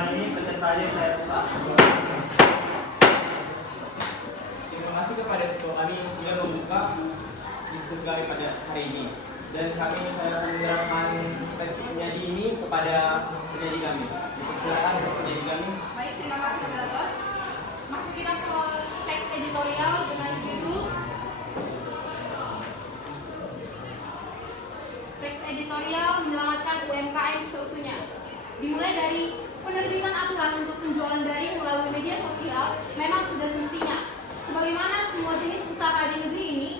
Perkenalkan ini pesertanya saya buka. Terima kasih kepada ketua kami yang sudah membuka diskusi kami pada hari ini. Dan saya akan menyerahkan versi penyaji ini kepada penyaji kami. Silakan untuk penyaji kami. Baik, terima kasih moderator. Masuk kita ke teks editorial dengan judul teks editorial menyelamatkan UMKM seutuhnya. Dimulai dari penerbitan aturan untuk penjualan daring melalui media sosial memang sudah semestinya. Sebagaimana semua jenis usaha di negeri ini,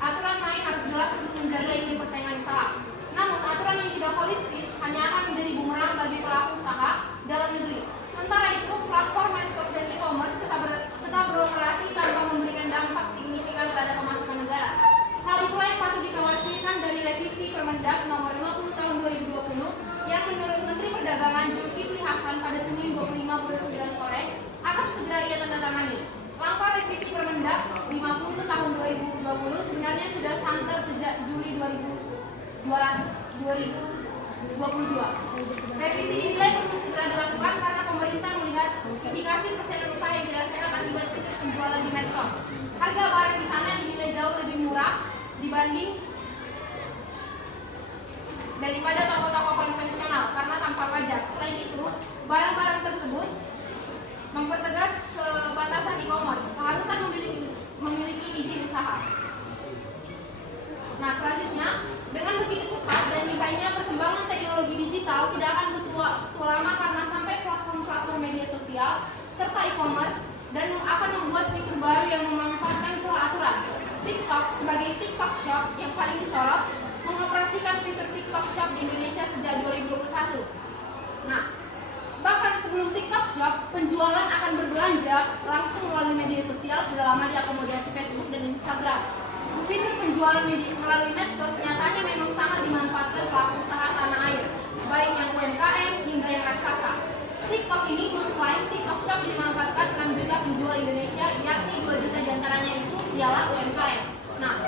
aturan main harus jelas untuk menjaga iklim persaingan usaha. Namun aturan yang tidak holistis hanya akan menjadi bumerang bagi pelaku usaha dalam negeri. Sementara itu, platform medsos dan e-commerce tetap beroperasi tanpa memberikan dampak signifikan terhadap pemasukan negara. Hal itulah yang patut dikhawatirkan dari revisi Permendag Nomor 50 Tahun 2020 yang menurut Menteri Perdagangan Zulkifli Hasan pada Senin 25 bulan 9 sore akan segera ia tandatangani. Langkah revisi Permendag 50 Tahun 2020 sebenarnya sudah santer sejak Juli 2022. Revisi dinilai perlu segera dilakukan karena pemerintah melihat indikasi persaingan usaha yang tidak sehat akibat fitur penjualan di medsos. Harga barang di sana dinilai jauh lebih murah daripada toko-toko konvensional karena tanpa pajak. Selain itu, barang-barang tersebut mempertegas kebatasan e-commerce, keharusan memiliki izin usaha. Nah, selanjutnya, dengan begitu cepat dan lihainya perkembangan teknologi digital tidak akan butuh waktu lama karena sampai platform-platform media sosial serta e-commerce dan akan membuat fitur baru yang memanfaatkan celah aturan. TikTok sebagai TikTok Shop yang paling disorot mengoperasikan fitur TikTok Shop di Indonesia sejak 2021. Nah, bahkan sebelum TikTok Shop, penjualan akan berbelanja langsung melalui media sosial sudah lama diakomodasi Facebook dan Instagram. Fitur penjualan melalui medsos nyatanya memang sangat dimanfaatkan pelaku usaha tanah air, baik yang UMKM hingga yang raksasa. TikTok ini mengklaim TikTok Shop dimanfaatkan 6 juta penjual Indonesia, yakni 2 juta diantaranya itu ialah UMKM. Nah,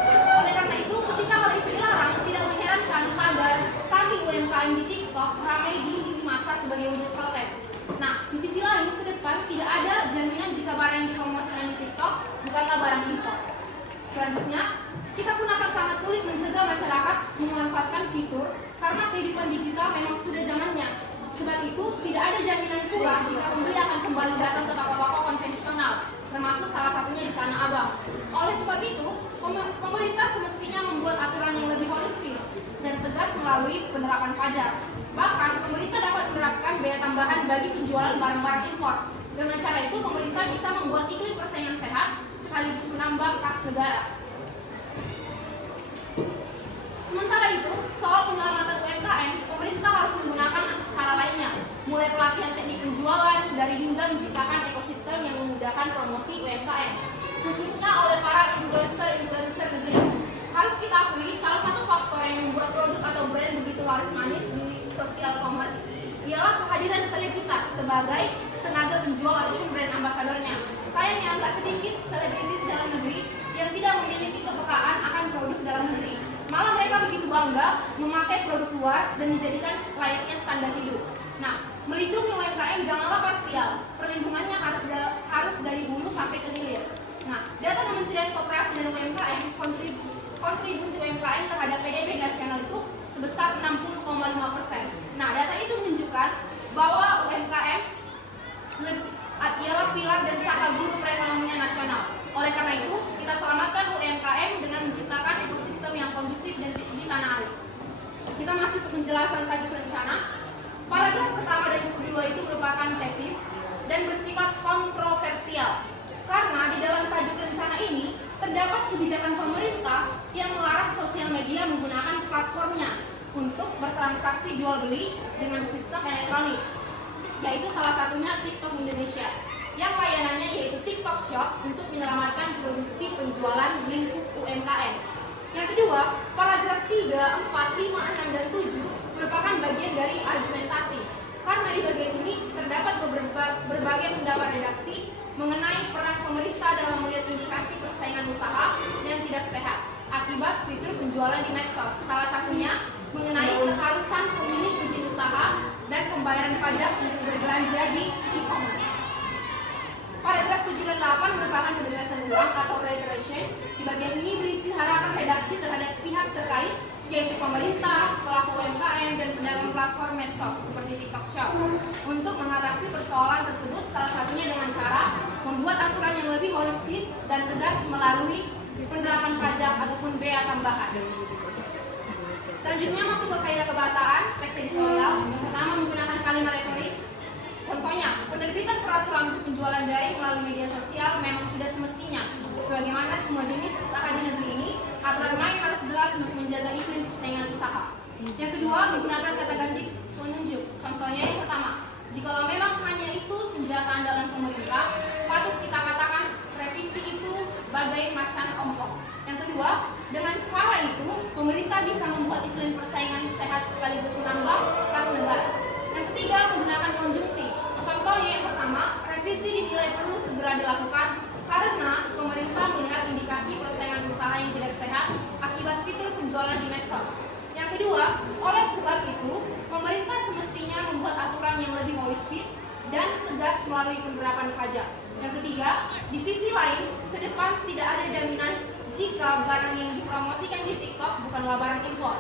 oleh karena itu, ketika hal itu dilarang, tidak mengherankan tagar kami UMKM di TikTok ramai di lini masa sebagai wujud protes. Nah, di sisi lain, ke depan tidak ada jaminan jika barang yang dipromosikan di TikTok bukanlah barang impor. Selanjutnya, kita pun akan sangat sulit mencegah masyarakat memanfaatkan fitur karena kehidupan digital memang sudah zamannya. Sebab itu, tidak ada jaminan pula jika pembeli akan kembali datang ke toko-toko konvensional, termasuk salah satunya di Tanah Abang. Oleh sebab itu, pemerintah semestinya membuat aturan yang lebih holistis dan tegas melalui penerapan pajak. Bahkan, pemerintah dapat menerapkan bea tambahan bagi penjualan barang-barang impor. Dengan cara itu, pemerintah bisa membuat iklim persaingan sehat sekaligus menambah kas negara. Sementara itu, soal penyelamatan UMKM, pemerintah harus menggunakan cara lainnya, mulai pelatihan teknik penjualan dari hingga menciptakan ekosistem yang memudahkan promosi UMKM, khususnya oleh para influencer negeri. Harus kita akui, salah satu faktor yang membuat produk atau brand begitu laris manis di social commerce ialah kehadiran selebritas sebagai tenaga penjual ataupun brand ambasadornya. Sayangnya, nggak sedikit selebritis dalam negeri yang tidak memiliki kepekaan akan produk dalam negeri. Malah mereka begitu bangga memakai produk luar dan dijadikan layaknya standar hidup. Nah, melindungi UMKM janganlah parsial. Perlindungannya harus dari hulu sampai ke hilir. Nah, data Kementerian Koperasi dan UMKM, kontribusi UMKM terhadap PDB nasional itu sebesar 60,5%. Nah, data itu menunjukkan bahwa UMKM ialah pilar dan saka guru perekonomian nasional. Oleh karena itu, kita selamatkan UMKM dengan menciptakan ekosistem yang kondusif dan di tanah air. Kita masuk ke penjelasan tajuk rencana. Paragraf pertama dan kedua itu merupakan tesis dan bersifat kontroversial. Karena di dalam tajuk rencana ini terdapat kebijakan pemerintah yang melarang sosial media menggunakan platformnya untuk bertransaksi jual beli dengan sistem elektronik, yaitu salah satunya TikTok Indonesia, yang layanannya yaitu TikTok Shop untuk menyelamatkan produksi penjualan lingkup UMKM. Yang kedua, paragraf 3, 4, 5, 6, dan 7 merupakan bagian dari argumentasi. Karena di bagian ini terdapat berbagai pendapat redaksi mengenai peran pemerintah dalam melihat indikasi persaingan usaha yang tidak sehat akibat fitur penjualan di medsos. Salah satunya mengenai keharusan pemilik izin usaha usaha dan pembayaran pajak untuk berbelanja di e-commerce. Paragraf 7 dan 8 merupakan penegasan ulang atau reiteration. Di bagian ini berisi harapan redaksi terhadap pihak terkait, yaitu pemerintah, pelaku UMKM, dan pedagang platform medsos seperti TikTok Shop untuk mengatasi persoalan tersebut, salah satunya dengan cara membuat aturan yang lebih holistis dan tegas melalui penerapan pajak ataupun bea tambahan. Selanjutnya masuk ke kaidah kebahasaan, teks editorial. Yang pertama menggunakan kalimat retoris. Contohnya, penerbitan peraturan untuk penjualan daring melalui media sosial memang sudah semestinya. Sebagaimana semua jenis usaha di negeri ini, aturan main harus jelas untuk menjaga iklim persaingan usaha. Yang kedua, menggunakan kata ganti penunjuk. Contohnya yang pertama, jikalau memang hanya itu senjata andalan pemerintah, patut kita katakan revisi itu bagai macan ompong. Yang kedua, dengan cara itu, pemerintah bisa membuat iklim persaingan sehat sekaligus menambah kas negara. Yang ketiga, menggunakan konjungsi. Contohnya yang pertama, revisi dinilai perlu segera dilakukan karena pemerintah melihat indikasi persaingan usaha yang tidak sehat akibat fitur penjualan di medsos. Yang kedua, oleh sebab itu, pemerintah semestinya membuat aturan yang lebih holistis dan tegas melalui penerapan pajak. Yang ketiga, di sisi lain, ke depan tidak ada jaminan jika barang yang dipromosikan di TikTok bukanlah barang impor.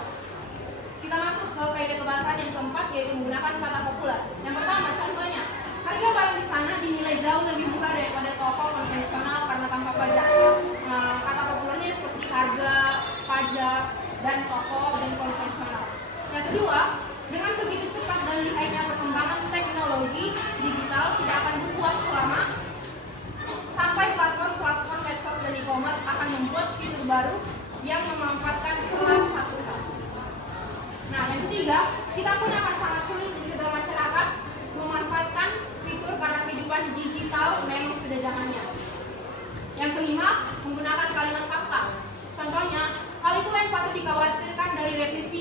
Kita masuk ke kaidah kebahasaan yang keempat, yaitu menggunakan kata populer. Yang pertama, contohnya, harga barang di sana dinilai jauh lebih murah daripada toko konvensional karena tanpa pajak. Kata populernya seperti harga, pajak, dan toko dan konvensional. Yang kedua, dengan begitu cepat dan lihainya perkembangan teknologi digital, tidak akan butuh waktu lama sampai platform medsos dan e-commerce akan membuat fitur baru yang memanfaatkan celah satu hal. Nah, yang ketiga, kita pun akan sangat sulit mencegah masyarakat memanfaatkan fitur karena kehidupan digital memang sudah zamannya. Yang kelima, menggunakan kalimat fakta. Contohnya, hal itulah yang patut dikhawatirkan dari revisi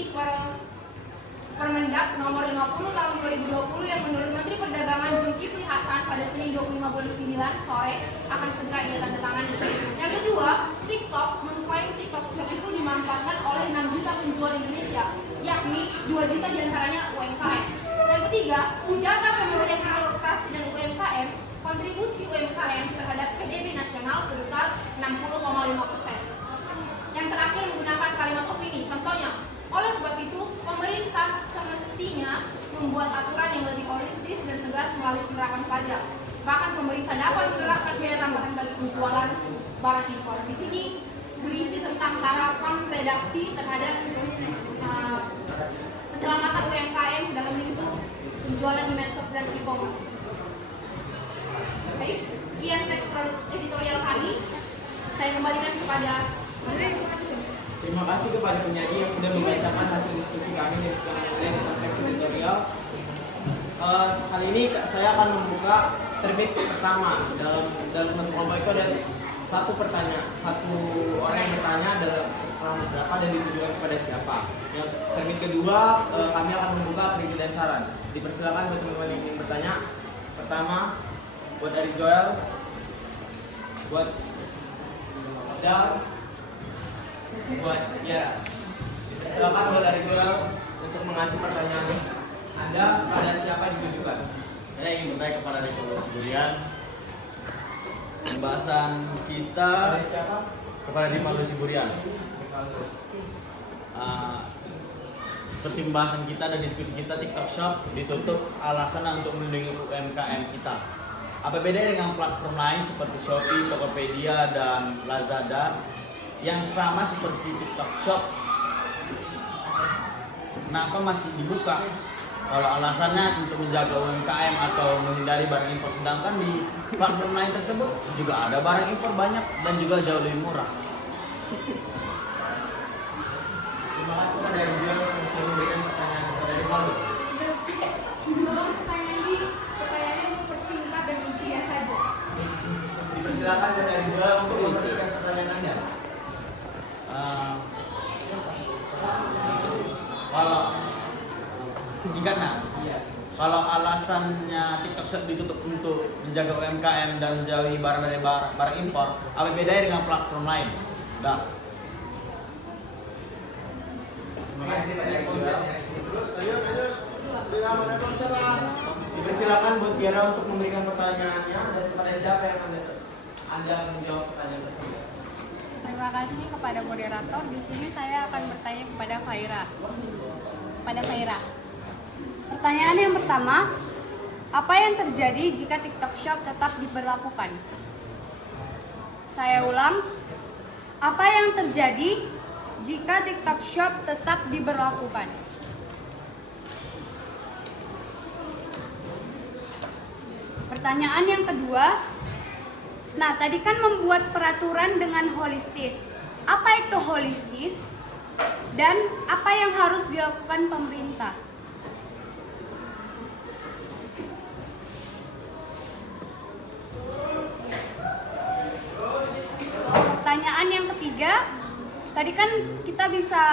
Permendak nomor 50 tahun 2020 yang menurut Menteri Perdagangan Zulkifli Hasan pada Senin 25 bulan 9 sore akan segera ia tanda tangani. Yang kedua, TikTok mengklaim TikTok Shop itu dimanfaatkan oleh 6 juta penjual Indonesia, yakni 2 juta diantaranya UMKM. Yang ketiga, data Kementerian Alokasi dan UMKM, kontribusi UMKM terhadap PDB nasional sebesar 60,5%. Yang terakhir, menggunakan kalimat opini. Contohnya, oleh sebab itu, pemerintah semestinya membuat aturan yang lebih holistis dan tegas melalui penerapan pajak. Bahkan pemerintah dapat menerapkan biaya tambahan bagi penjualan barang impor. Di sini berisi tentang harapan redaksi terhadap penyelamatan UMKM dalam lingkup penjualan di medsos dan e-commerce. Baik, sekian teks editorial kami. Saya kembalikan kepada Terima kasih kepada penyanyi yang sudah membacakan hasil diskusi kami dengan teks editorial. Kali ini saya akan membuka terbit pertama dalam satu kelompok itu ada satu orang yang bertanya dalam selama berapa dan ditujukan kepada siapa. Yang terbit kedua kami akan membuka kritik dan saran. Dipersilakan buat teman-teman yang ingin bertanya. Pertama buat dari Joel, buat Dal, buat Yara. Silakan buat dari Joel untuk mengasih pertanyaan Anda pada siapa ditujukan. Saya ingin bertanya kepada Nicholas Burian. Pembahasan kita Siapa? kepada Nicholas Burian. Seperti pembahasan kita dan diskusi kita, TikTok Shop ditutup alasan untuk melindungi UMKM kita. Apa bedanya dengan platform lain seperti Shopee, Tokopedia, dan Lazada yang sama seperti TikTok Shop? Kenapa masih dibuka? Kalau alasannya untuk menjaga UMKM atau menghindari barang impor, sedangkan di platform lain tersebut juga ada barang impor banyak dan juga jauh lebih murah. Terima kasih kepada yang Joel yang sudah memberikan pertanyaan kepada Rivaldo. Pertanyaannya seperti singkat dan intinya saja. Dipersilakan dari Joel untuk mempersiapkan pertanyaan Anda. Kalau singkatnya, Iya. kalau alasannya TikTok Shop ditutup untuk menjaga UMKM dan menjauhi barang dari barang impor, apa bedanya dengan platform lain? Dah. Terima kasih banyak Joel. Dua. bergiliran untuk memberikan pertanyaannya dan kepada siapa yang Anda menjawab pertanyaan tersebut. Terima kasih kepada moderator. Di sini saya akan bertanya kepada Faira. Pertanyaan yang pertama, apa yang terjadi jika TikTok Shop tetap diberlakukan? Saya ulang, apa yang terjadi jika TikTok Shop tetap diberlakukan? Pertanyaan yang kedua, nah tadi kan membuat peraturan dengan holistis. Apa itu holistis? Dan apa yang harus dilakukan pemerintah? Pertanyaan yang ketiga, tadi kan kita bisa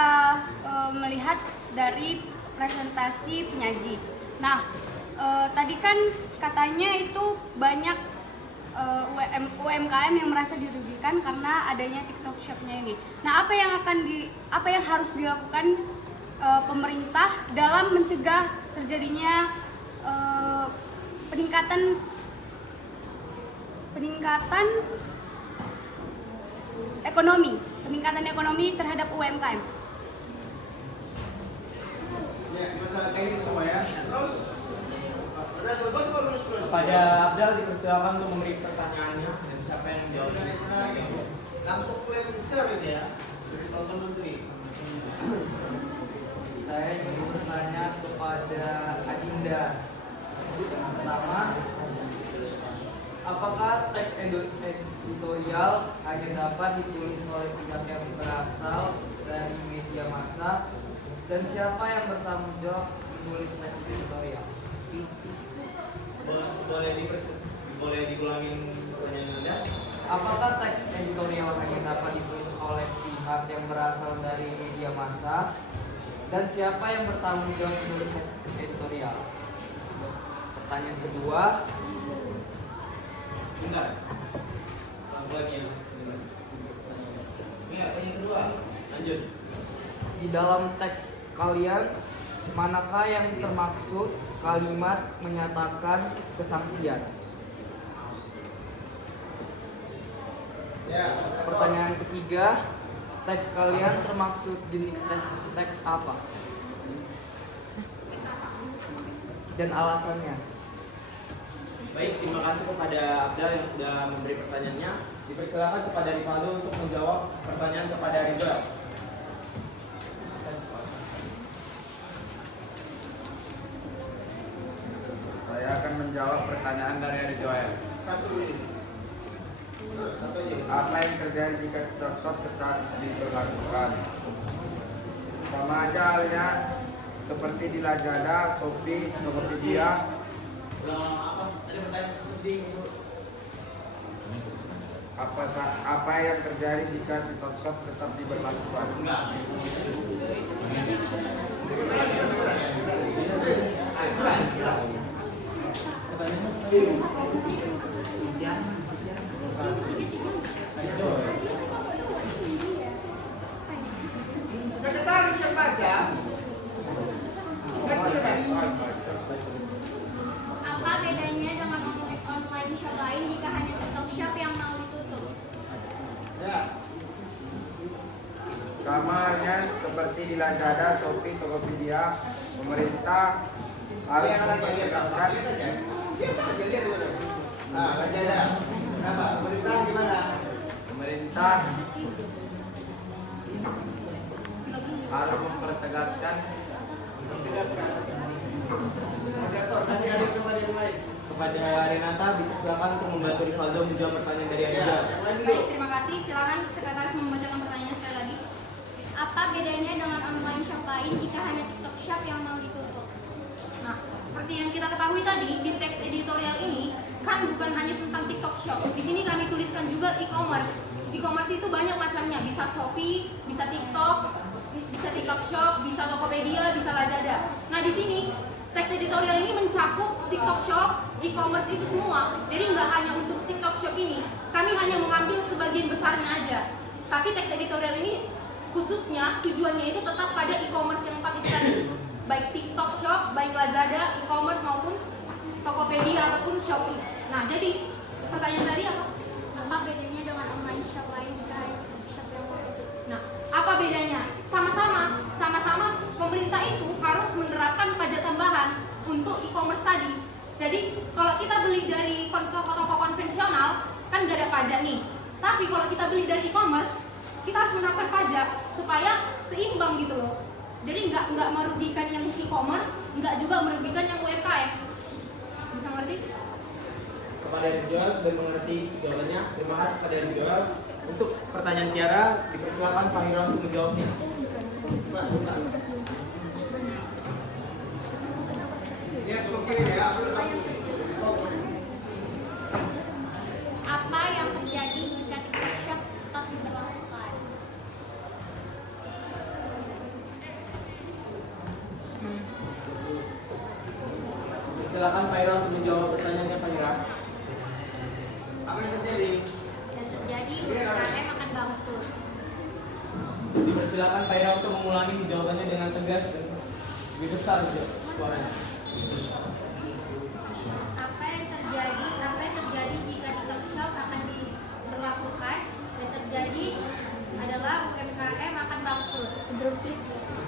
melihat dari presentasi penyaji. Nah, tadi kan katanya itu banyak UMKM yang merasa dirugikan karena adanya TikTok Shop-nya ini. Nah, apa yang harus dilakukan pemerintah dalam mencegah terjadinya peningkatan ekonomi terhadap UMKM? Ya, masalah teknis semua ya. Terus kepada Abdal dipersilakan untuk memberi pertanyaannya dan siapa yang menjawab. Langsung klaim besar ini ya. Dari tonton menteri. Saya ingin bertanya kepada Adinda. Yang pertama, apakah teks editorial hanya dapat ditulis oleh pihak yang berasal dari media massa, dan siapa yang bertanggung jawab menulis teks editorial? Boleh diulangin pertanyaan Anda? Apakah teks editorial hanya dapat ditulis oleh pihak yang berasal dari media massa, dan siapa yang bertanggung jawab menulis teks editorial? Pertanyaan kedua, Bentar. Lagi ya. Ya, yang kedua. Lanjut. di dalam teks kalian, manakah yang termaksud kalimat menyatakan kesaksian? Ya. Pertanyaan ketiga, teks kalian termaksud jenis teks apa? Dan alasannya? Baik, terima kasih kepada Abdal yang sudah memberi pertanyaannya. Dipersilakan kepada Rivaldo untuk menjawab pertanyaan kepada Rizal. Saya akan menjawab pertanyaan dari Adi Joel. Satu ini. Satu aja. Apa yang terjadi jika TikTok Shop tetap diberlakukan? Sama aja halnya seperti di Lazada, Shopee, Tokopedia. Ulang apa? Ada pertanyaan seperti Apa yang terjadi jika TikTok Shop tetap diberlakukan? enggak? Sekretaris yang baca. Apa bedanya dengan online shop lain jika hanya TikTok Shop yang mau ditutup? Ya. Sama halnya seperti di Lazada, Shopee, Tokopedia, pemerintah harus mempertegaskan Biasa aja lihat dulu. Ah, baca ada. Kenapa? Pemerintah gimana? pemerintah harus mempertegaskan Moderator, kasih ada kepada yang lain. Kepada Renata, dipersilakan untuk membantu Rivaldo menjawab pertanyaan dari Anda. Ya, yang lain dulu. Baik, terima kasih. Silakan sekretaris membacakan pertanyaan sekali lagi. Apa bedanya dengan online shop lain jika hanya TikTok Shop yang mau ditutup? Nah, seperti yang kita ketahui tadi, di teks editorial ini kan bukan hanya tentang TikTok Shop. Di sini kami tuliskan juga e-commerce. E-commerce itu banyak macamnya, bisa Shopee, bisa TikTok Shop, bisa Tokopedia, bisa Lazada. Nah, di sini teks editorial ini mencakup TikTok Shop, e-commerce itu semua. Jadi nggak hanya untuk TikTok Shop ini, kami hanya mengambil sebagian besarnya aja. Tapi teks editorial ini khususnya tujuannya itu tetap pada e-commerce yang 4 itu tadi. Baik TikTok Shop, baik Lazada, e-commerce maupun Tokopedia ataupun Shopee. Nah, jadi pertanyaan tadi apa? Apa bedanya dengan online shop lain jika shop yang lain? Nah, apa bedanya? Sama-sama pemerintah itu harus menerapkan pajak tambahan untuk e-commerce tadi. Jadi kalau kita beli dari toko-toko konvensional kan nggak ada pajak nih. Tapi kalau kita beli dari e-commerce, kita harus menerapkan pajak supaya seimbang gitu loh. Jadi nggak merugikan yang e-commerce, nggak juga merugikan yang UMKM. Bisa mengerti? Kepada yang menjual sudah mengerti jawabannya. Terima kasih kepada yang menjual. Untuk pertanyaan Tiara, dipersilakan Pak Hira untuk menjawabnya. Apa yang terjadi jika TikTok Shop tetap diberlakukan? Silakan Pak Hira untuk menjawab pertanyaannya Pak Hira. Yang terjadi UMKM akan bangkrut. Dipersilakan Pak Hira untuk mengulangi jawabannya dengan tegas dan lebih besar suaranya. Apa yang terjadi jika TikTok Shop akan diberlakukan? Yang terjadi adalah UMKM akan bangkrut.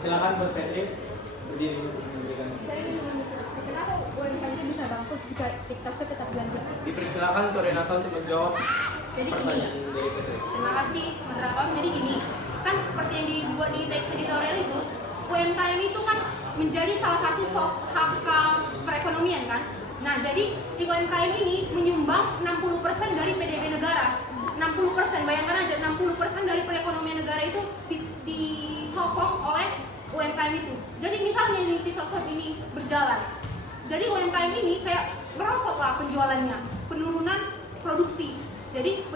Silakan buat Petris berdiri untuk memberikan. Kenapa UMKM bisa bangkrut jika TikTok Shop tetap dilanjutkan? Dipersilakan untuk Renata untuk menjawab Jadi gini, pertanyaan dari Petris. terima kasih moderator. Jadi gini, kan seperti yang dibuat di teks editorial itu, UMKM itu kan menjadi salah satu saka perekonomian kan. Nah, jadi di UMKM ini menyumbang 60% dari PDB negara. 60%, bayangkan aja 60% dari perekonomian negara itu disokong oleh UMKM itu. Jadi misalnya di TikTok Shop ini berjalan, jadi UMKM ini kayak merosot lah penjualannya, penurunan produksi. Jadi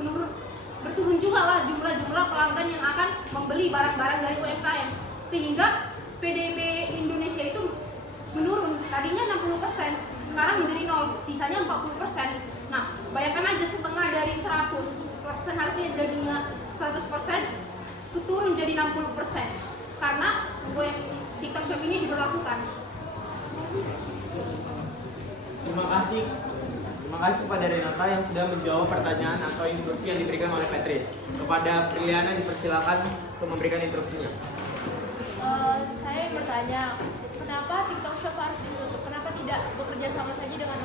berturun juga lah jumlah pelanggan yang akan membeli barang-barang dari UMKM, sehingga PDB Indonesia itu menurun. Tadinya 60%, sekarang menjadi 0, sisanya 40%. Nah, bayangkan aja setengah dari 100%, harusnya jadinya 100%, itu turun jadi 60%. Karena TikTok Shop ini diberlakukan. Terima kasih kepada Renata yang sudah menjawab pertanyaan atau instruksi yang diberikan oleh Petris. Kepada Priliana dipersilakan untuk memberikan instruksinya. Saya bertanya, kenapa TikTok Shop harus ditutup? Kenapa tidak bekerja sama saja dengan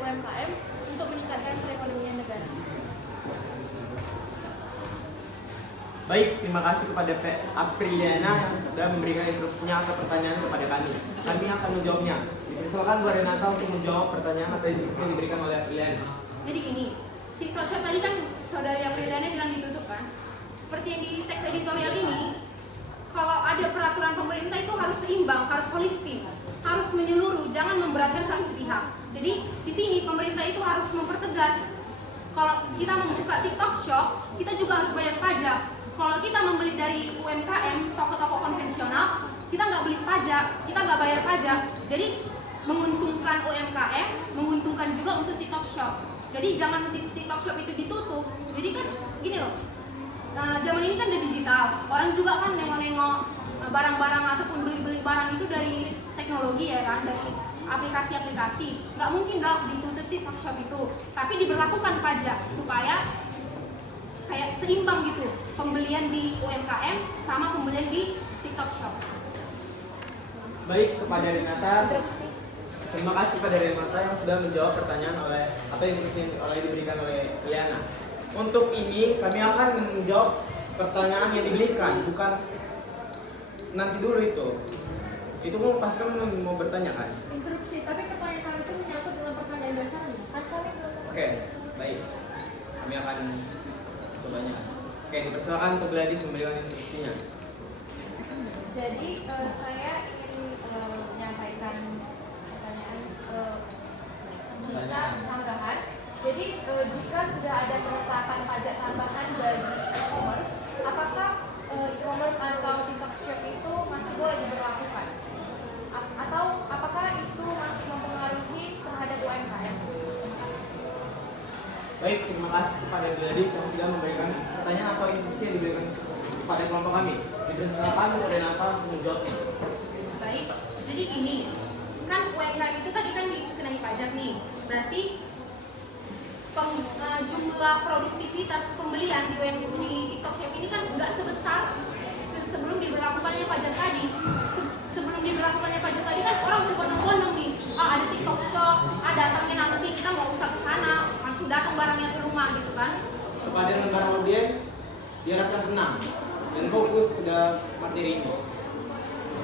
UMKM untuk meningkatkan perekonomian negara? Baik, terima kasih kepada Apriliana yang sudah memberikan instruksinya atau pertanyaan kepada kami. Kami akan menjawabnya. Dipersilakan Bu Renata untuk menjawab pertanyaan atau instruksi yang diberikan oleh Apriliana. Jadi gini, TikTok Shop tadi kan saudari Apriliana bilang ditutup kan. Seperti yang di teks editorial ini, kalau ada peraturan pemerintah itu harus seimbang, harus holistis, harus menyeluruh, jangan memberatkan satu pihak. Jadi di sini pemerintah itu harus mempertegas. Kalau kita membuka TikTok Shop, kita juga harus bayar pajak. Kalau kita membeli dari UMKM, toko-toko konvensional, kita nggak beli pajak, kita nggak bayar pajak. Jadi menguntungkan UMKM, menguntungkan juga untuk TikTok Shop. Jadi jangan TikTok Shop itu ditutup. Jadi kan gini loh, zaman ini kan udah digital, orang juga kan nengok-nengok barang-barang ataupun beli-beli barang itu dari teknologi ya kan, dari aplikasi-aplikasi. Nggak mungkin dong ditutup TikTok Shop itu, tapi diberlakukan pajak supaya kayak seimbang gitu pembelian di UMKM sama pembelian di TikTok Shop. Baik, kepada Renata, terima kasih kepada Renata yang sudah menjawab pertanyaan atau instruksi yang diberikan oleh Liana. Untuk ini kami akan menjawab pertanyaan yang diberikan, bukan nanti dulu itu. Itu mau pasti kamu mau bertanya kan? Instruksi, tapi pertanyaan kami itu menyangkut dengan pertanyaan dasarnya. Kan kami belum. Oke, baik. Kami akan cobanya. Oke, dipersilakan untuk Gladys memberikan instruksinya. Jadi saya ingin menyampaikan pertanyaan jika sanggahan. Jadi jika sudah ada penetapan pajak tambahan bagi e-commerce, apakah e-commerce atau TikTok Shop itu masih boleh diberlakukan? Atau apakah itu masih mempengaruhi terhadap UMKM? Baik, terima kasih kepada Gladys yang sudah memberikan pertanyaan atau instruksi yang diberikan kepada kelompok kami. Dipersilakan untuk Renata untuk menjawabnya. Baik, jadi gini, kan UMKM itu tadi kan dikenai pajak nih. Berarti jumlah produktivitas pembelian di TikTok Shop ini kan nggak sebesar sebelum diberlakukannya pajak tadi. Sebelum diberlakukannya pajak tadi kan orang berbondong-bondong nih, ada TikTok Shop, datangnya nanti kita nggak usah ke sana, langsung datang barangnya ke rumah gitu kan. Kepada negara audiens diharapkan tenang dan fokus pada materi ini.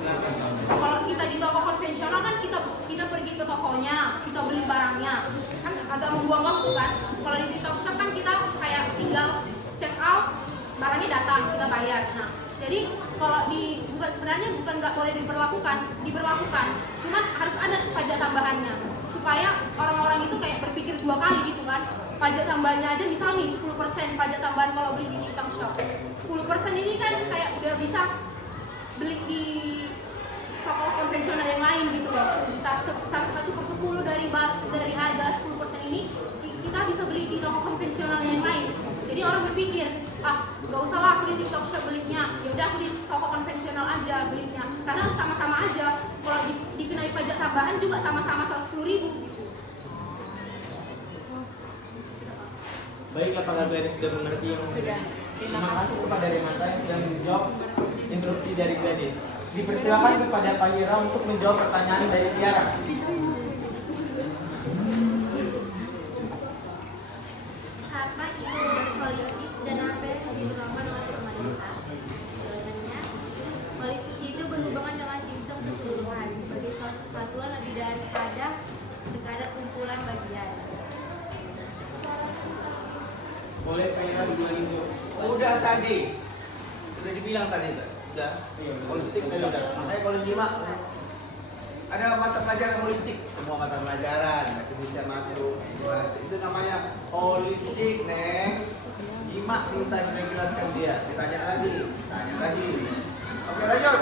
Silakan. Kalau kita di toko konvensional kan kita pergi ke tokonya, kita beli barangnya, kan agak membuang waktu kan. Kalau di TikTok Shop kan kita kayak tinggal check out, barangnya datang, kita bayar. Nah, jadi kalau sebenarnya bukan nggak boleh diberlakukan, cuman harus ada pajak tambahannya supaya orang-orang itu kayak berpikir 2 kali gitu kan. Pajak tambahannya aja misal nih 10% pajak tambahan kalau beli di TikTok Shop. 10% ini kan kayak udah bisa beli di toko konvensional yang lain gitu loh. Kita 1/10 dari harga 10% ini kita bisa beli di toko konvensional yang lain. Jadi orang berpikir, gak usah lah aku di TikTok Shop belinya, ya udah aku di toko konvensional aja belinya. Karena sama-sama aja, kalau dikenai pajak tambahan juga sama-sama 110.000 gitu. Baik, apakah Gladys sudah mengerti yang Sudah. Terima kasih kepada Renata yang sudah menjawab interupsi dari Gladys. Dipersilakan kepada Pak Hira untuk menjawab pertanyaan dari Tiara. Apa itu holistis dan apa yang dihubungkan dengan pemerintah? Jawabannya, holistis itu berhubungan dengan sistem keseluruhan sebagai suatu kesatuan lebih daripada sekadar kumpulan bagian. Boleh Pak Hira diulangi dulu. Udah tadi. Udah dibilang tadi. Udah. Holistik tadi udah. Makanya kalau nyimak ada mata pelajaran holistik. Semua mata pelajaran masih bisa masuk. Itu namanya holistik, Neng. Nyimak minta dijelaskan dia. Ditanya lagi. Tanya lagi. Oke, lanjut.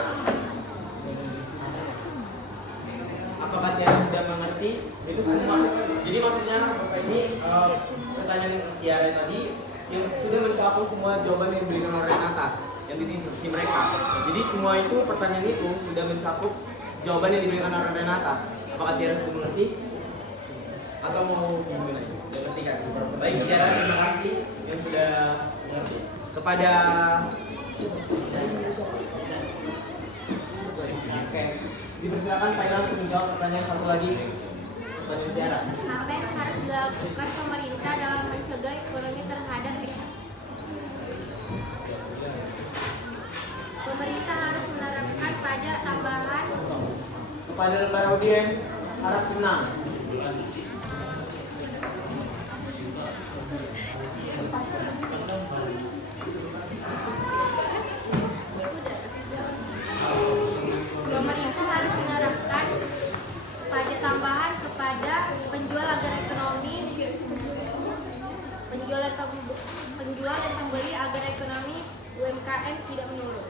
Apakah Tiara sudah mengerti? Itu semua. Jadi maksudnya Bapak ini pertanyaan Tiara tadi yang sudah mencakup semua jawaban yang diberikan oleh Renata yang diinstruksi mereka. Jadi semua itu pertanyaan itu sudah mencakup jawaban yang diberikan oleh Renata. Apakah Tiara sudah mengerti? Atau mau gimana? Sudah mengerti kan? Baik Tiara, terima kasih yang sudah mengerti. Kepada Oke, dipersilakan Pak Ilham untuk menjawab pertanyaan satu lagi. Pertanyaan Tiara. Apa yang harus dilakukan pemerintah dalam mencegah ekonomi terhadap pemerintah harus menerapkan pajak tambahan Kepada lembar audiens, harap tenang. Pemerintah harus menerapkan pajak tambahan kepada penjual agar ekonomi penjual dan pembeli agar ekonomi UMKM tidak menurun.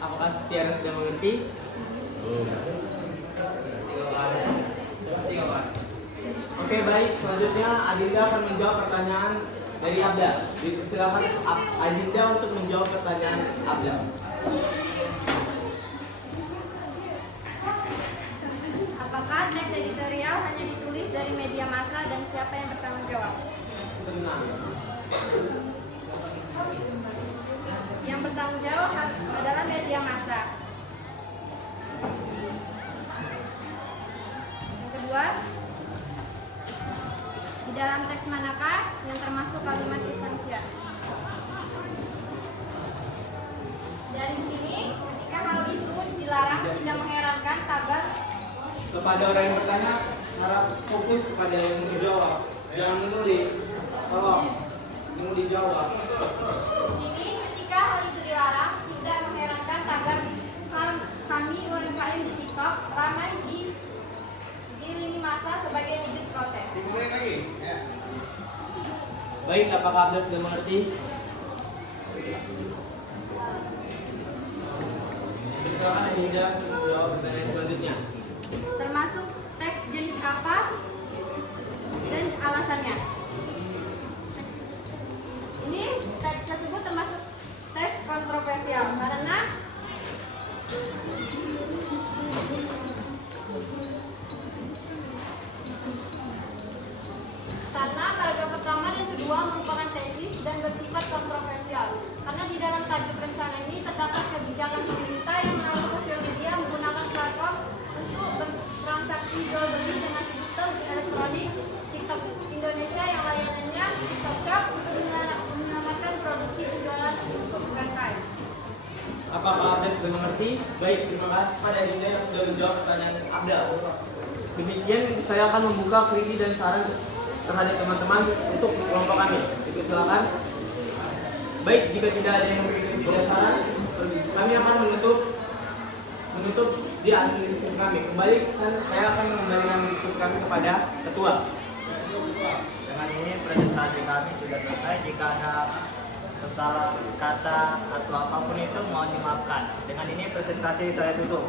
Apakah Tiara sudah mengerti? Oke baik, selanjutnya Adinda akan menjawab pertanyaan dari Abda. Dipersilakan Adinda untuk menjawab pertanyaan Abda. Apakah teks editorial hanya ditulis dari media massa dan siapa yang bertanggung jawab? Tenang. Yang bertanggung jawab adalah media massa. Yang kedua, di dalam teks manakah yang termasuk kalimat esensial? Dari sini, ketika hal itu dilarang tidak mengherankan tagar Kepada orang yang bertanya, harap fokus kepada yang dijawab. Jangan menulis. Tolong, mau dijawab. ini ketika hal itu dilarang tidak mengherankan tagar kami UMKM di TikTok ramai di lini masa sebagai wujud protes. Baik, apakah Abda sudah mengerti? Silakan Adinda menjawab pertanyaan selanjutnya. Termasuk teks jenis apa dan alasannya. Ini teks tersebut termasuk teks kontroversial karena Apakah Abda sudah mengerti? Baik, terima kasih pada Dinda yang sudah menjawab pertanyaan Abda. Demikian saya akan membuka kritik dan saran terhadap teman-teman untuk kelompok kami. Itu silakan. Baik, jika tidak ada yang memberikan kritik dan saran, kami akan menutup di hasil diskusi kami. Kembali kan saya akan mengembalikan diskusi kami kepada ketua. Dengan ini presentasi kami sudah selesai. Jika ada kesalahan kata atau apapun itu mohon dimaafkan. Dengan ini presentasi saya tutup.